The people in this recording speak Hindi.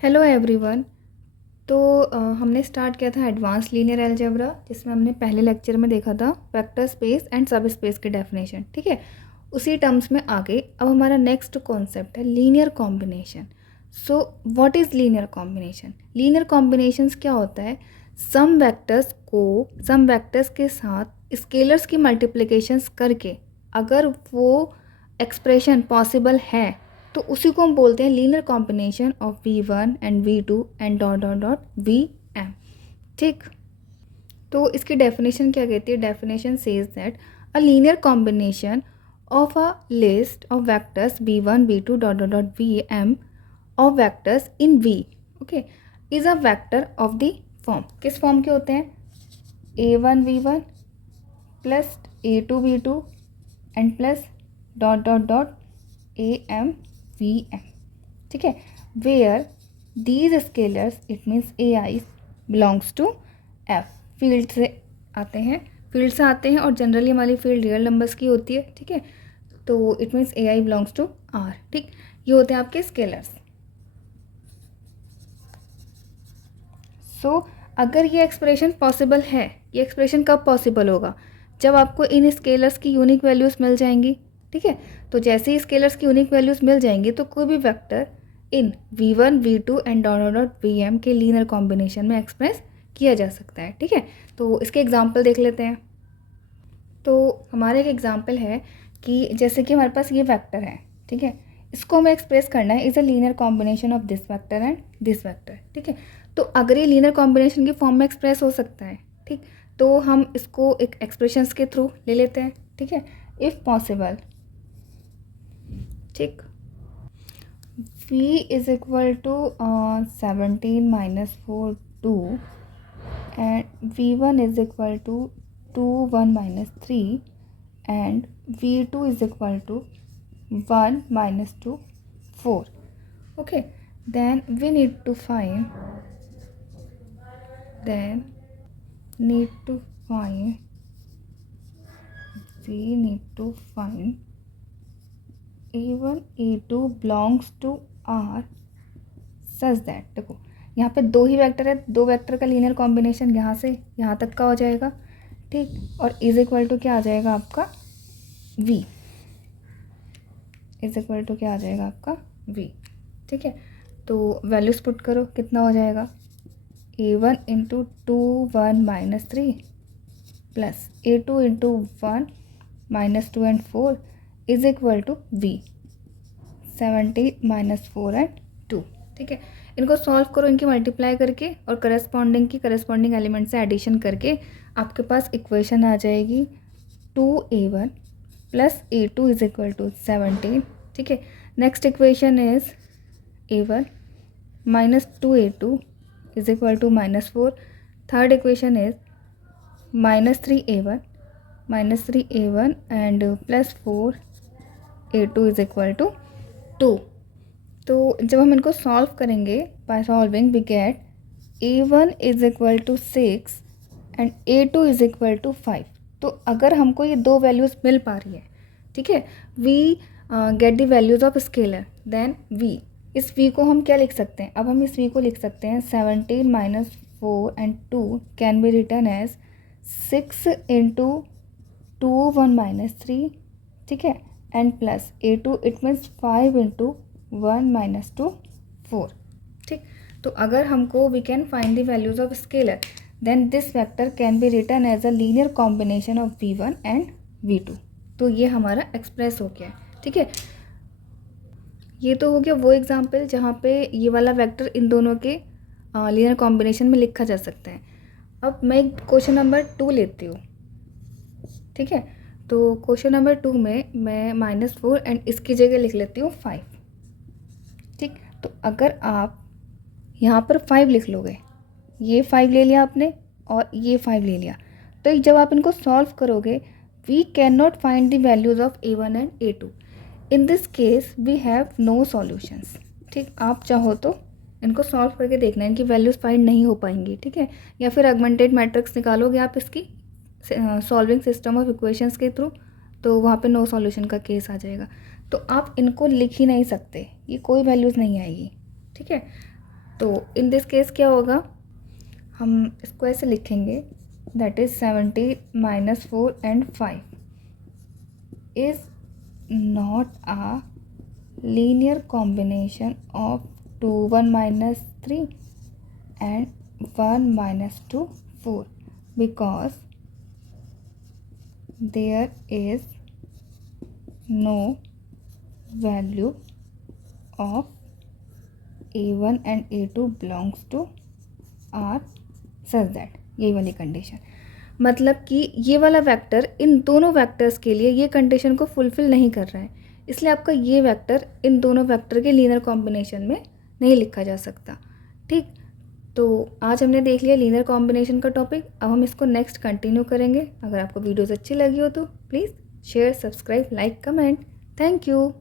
Hello everyone. तो हमने स्टार्ट किया था एडवांस लीनियर अलजेब्रा, जिसमें हमने पहले लेक्चर में देखा था वेक्टर स्पेस एंड सब स्पेस की डेफिनेशन। ठीक है, उसी टर्म्स में आगे अब हमारा नेक्स्ट कॉन्सेप्ट है linear combination. So what is linear combination? Linear combinations क्या होता है? सम वेक्टर्स के साथ स्केलर्स की मल्टीप्लिकेशंस करके अगर वो एक्सप्रेशन पॉसिबल है तो उसी को हम बोलते हैं linear combination of V1 and V2 and dot dot dot Vm। ठीक, तो इसकी डेफिनेशन क्या कहती है? Definition says that a linear combination of a list of vectors V1 V2 dot dot dot Vm of vectors in V, okay, is a vector of the form. किस फॉर्म के होते हैं? A1 V1 plus A2 V2 and plus dot dot dot AM Vm। ठीक है, where these scalars it means AI belongs to F। Field से आते हैं और जनरली हमारी फील्ड रियल नंबर्स की होती है। ठीक है, तो it means AI belongs to R। ठीक, ये होते हैं आपके स्केलर्स। सो अगर ये एक्सप्रेशन पॉसिबल है, ये एक्सप्रेशन कब पॉसिबल होगा? जब आपको इन स्केलर्स की यूनिक वैल्यूज़ मिल जाएंगी। ठीक है, तो जैसे ही स्केलर्स की यूनिक वैल्यूज़ मिल जाएंगी तो कोई भी vector in V1 V2 and dot dot dot Vm के लीनियर कॉम्बिनेशन में एक्सप्रेस किया जा सकता है। ठीक है, तो इसके एग्जांपल देख लेते हैं। तो हमारा एक एग्जांपल है कि जैसे कि हमारे पास ये वेक्टर है। ठीक है, इसको हमें एक्सप्रेस करना है is a linear combination of this vector and this vector. ठीक है, तो अगर ये लीनियर कॉम्बिनेशन की फॉर्म में एक्सप्रेस हो सकता है, ठीक, तो हम इसको एक एक्सप्रेशंस के थ्रू ले लेते हैं। ठीक है, इफ़ पॉसिबल, ठीक, v is equal to 17 minus 4 2 and v1 is equal to 2 1 minus 3 and v2 is equal to 1 minus 2 4. Okay, then we need to find a1 a2 belongs to R such that, देखो यहाँ पे दो ही वेक्टर है, दो वेक्टर का लीनियर कॉम्बिनेशन यहाँ से यहाँ तक का हो जाएगा। ठीक, और इज इक्वल टू क्या आ जाएगा आपका? v इज इक्वल टू क्या आ जाएगा आपका? v। ठीक है, तो वैल्यूज पुट करो, कितना हो जाएगा? a1 into 2 1 minus 3 plus a2 into 1 minus 2 and 4 is equal to v 70 minus 4 and 2। ठीक है, इनको सॉल्व करो, इनकी मल्टीप्लाई करके और करस्पॉन्डिंग एलिमेंट से एडिशन करके आपके पास इक्वेशन आ जाएगी 2a1 plus a2 is equal to 17। ठीक है, next equation is a1 minus 2a2 is equal to minus 4। Third equation is minus 3a1 and plus 4a2 is equal to 2। तो जब हम इनको सॉल्व करेंगे by solving we get a1 is equal to 6 and a2 is equal to 5। तो अगर हमको ये दो वैल्यूज़ मिल पा रही है, ठीक है, we get the values of scalar, then v, इस v को हम क्या लिख सकते हैं? अब हम इस v को लिख सकते हैं 17 minus 4 and 2 can be written as 6 into 2 1 minus 3। ठीक है, and plus a2 it means 5 into 1 minus 2 4। ठीक, तो अगर हमको we can find the values of scalar then this vector can be written as a linear combination of v1 and v2। तो ये हमारा एक्सप्रेस हो गया। ठीक है, ये तो हो गया वो एग्जाम्पल जहाँ पे ये वाला वेक्टर इन दोनों के लीनियर कॉम्बिनेशन में लिखा जा सकता है। अब मैं क्वेश्चन नंबर 2 लेती हूँ। ठीक है, तो क्वेश्चन नंबर 2 में मैं -4 एंड इसकी जगह लिख लेती हूँ 5। ठीक, तो अगर आप यहाँ पर 5 लिख लोगे, ये 5 ले लिया आपने और ये 5 ले लिया, तो जब आप इनको सॉल्व करोगे we can not find the values of a1 and a2। In this case we have no solutions. ठीक, आप चाहो तो इनको सॉल्व करके देखना है, इनकी वैल्यूज़ फाइंड नहीं हो पाएंगी। ठीक है, या फिर ऑगमेंटेड मैट्रिक्स निकालोगे आप इसकी सॉल्विंग सिस्टम ऑफ इक्वेशंस के थ्रू, तो वहाँ पे नो सॉल्यूशन का केस आ जाएगा। तो आप इनको लिख ही नहीं सकते, ये कोई वैल्यूज़ नहीं आएगी। ठीक है, तो इन दिस केस क्या होगा, हम इसको ऐसे लिखेंगे, that is 70 minus 4 and 5 is not a linear combination of 2 1 minus 3 and 1 minus 2 4 because there is no value of a1 and a2 belongs to R such that, यही वाली कंडीशन, मतलब कि ये वाला वेक्टर इन दोनों वेक्टर्स के लिए ये कंडीशन को फुलफ़िल नहीं कर रहा है, इसलिए आपका ये वेक्टर इन दोनों वेक्टर के लीनियर कॉम्बिनेशन में नहीं लिखा जा सकता। ठीक, तो आज हमने देख लिया लीनियर कॉम्बिनेशन का टॉपिक। अब हम इसको नेक्स्ट कंटिन्यू करेंगे। अगर आपको वीडियोज़ अच्छी लगी हो तो please share, subscribe, like, comment. Thank you.